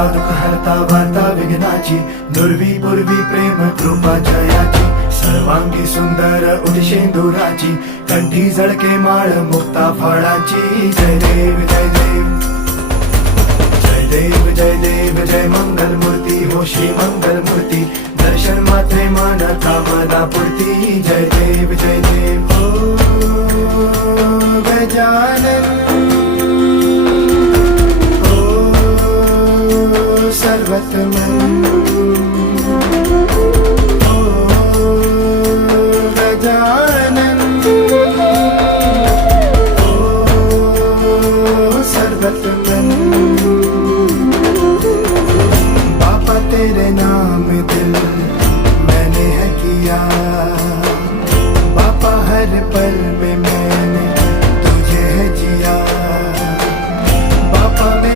हरता दुःख हरता वार्ता विघ्नाची, दुर्वी पूर्वी प्रेम कृपा जयाची, सर्वांगी सुंदर उदिशेंदुराची, कंठी झळके माळ मुक्ता फळाची. जय देव जय देव जय देव जय देव जय मंगल मूर्ती हो श्री मंगल मूर्ती, दर्शन मात्रे मन कामना पूर्ती. जय देव जय देव हो गजानन हो सर्वतमन हो गजानन हो सर्वतमन. तेरे नाम